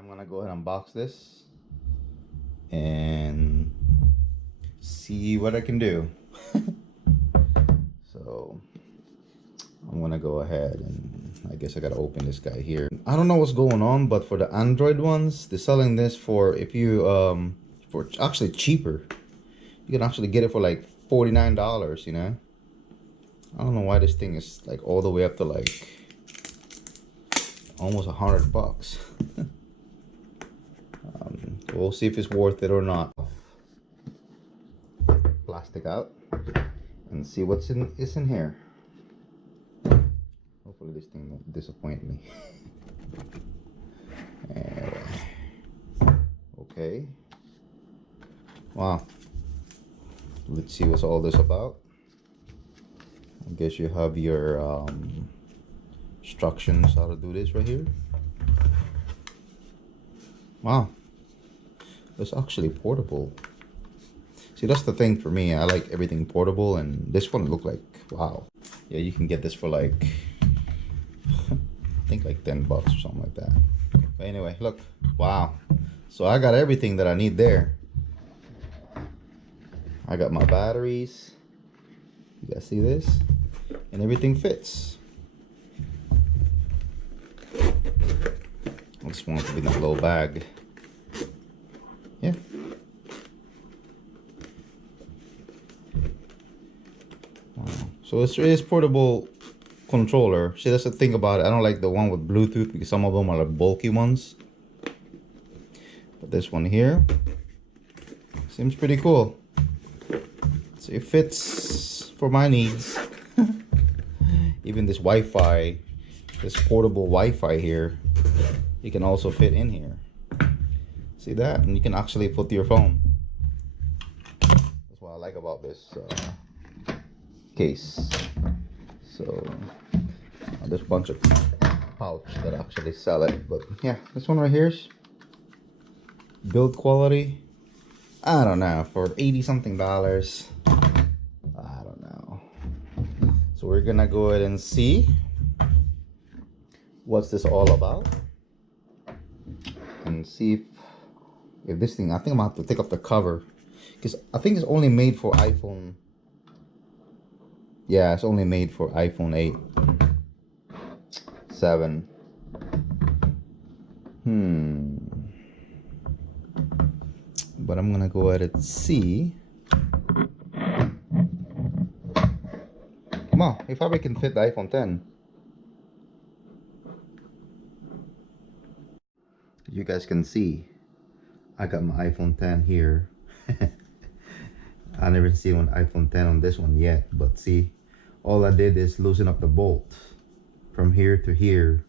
I'm gonna go ahead and unbox this and see what I can do. So I'm gonna go ahead and I guess I gotta open this guy here. I don't know what's going on, but for the Android ones, they're selling this for, if you for actually cheaper. You can actually get it for like $49, you know. I don't know why this thing is like all the way up to like almost $100. We'll see if it's worth it or not. Plastic out and see what's in here. Hopefully this thing won't disappoint me. Anyway. Okay. Wow. Let's see what's all this about. I guess you have your instructions how to do this right here. Wow. It's actually portable. See, that's the thing for me. I like everything portable, and this one looked like, wow. Yeah, you can get this for like, I think like $10 or something like that. But anyway, look, wow. So I got everything that I need there. I got my batteries. You guys see this? And everything fits. I just want it to be in a little bag. Yeah. Wow. So it is portable controller. See, that's the thing about it. I don't like the one with Bluetooth because some of them are like bulky ones. But this one here seems pretty cool. So it fits for my needs. Even this Wi-Fi, this portable Wi-Fi here, you can also fit in here. See that? And you can actually put your phone. That's what I like about this case. So there's a bunch of pouch that actually sell it, but yeah, this one right here's build quality. I don't know, for 80 something dollars. I don't know. So we're gonna go ahead and see what's this all about, and see if this thing, I think I'm gonna have to take off the cover because I think it's only made for iPhone. Yeah, it's only made for iPhone 8, 7. But I'm gonna go ahead and see. Come on, if I can fit the iPhone 10. You guys can see I got my iPhone 10 here. I never seen an iPhone 10 on this one yet, but see, all I did is loosen up the bolt from here to here,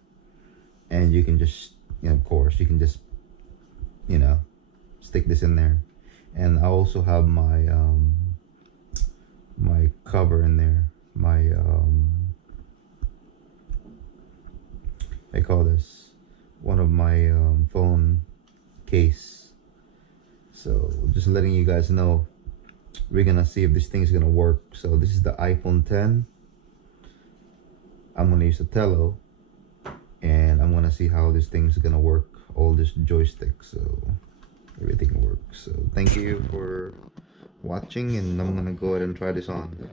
and you can just, you know, of course you can just, you know, stick this in there. And I also have my my cover in there, my I call this one of my phone case. So just letting you guys know, we're gonna see if this thing's gonna work. So this is the iPhone 10. I'm gonna use the Tello, and I'm gonna see how this thing's gonna work, all this joystick, so everything works. So thank you for watching, and I'm gonna go ahead and try this on.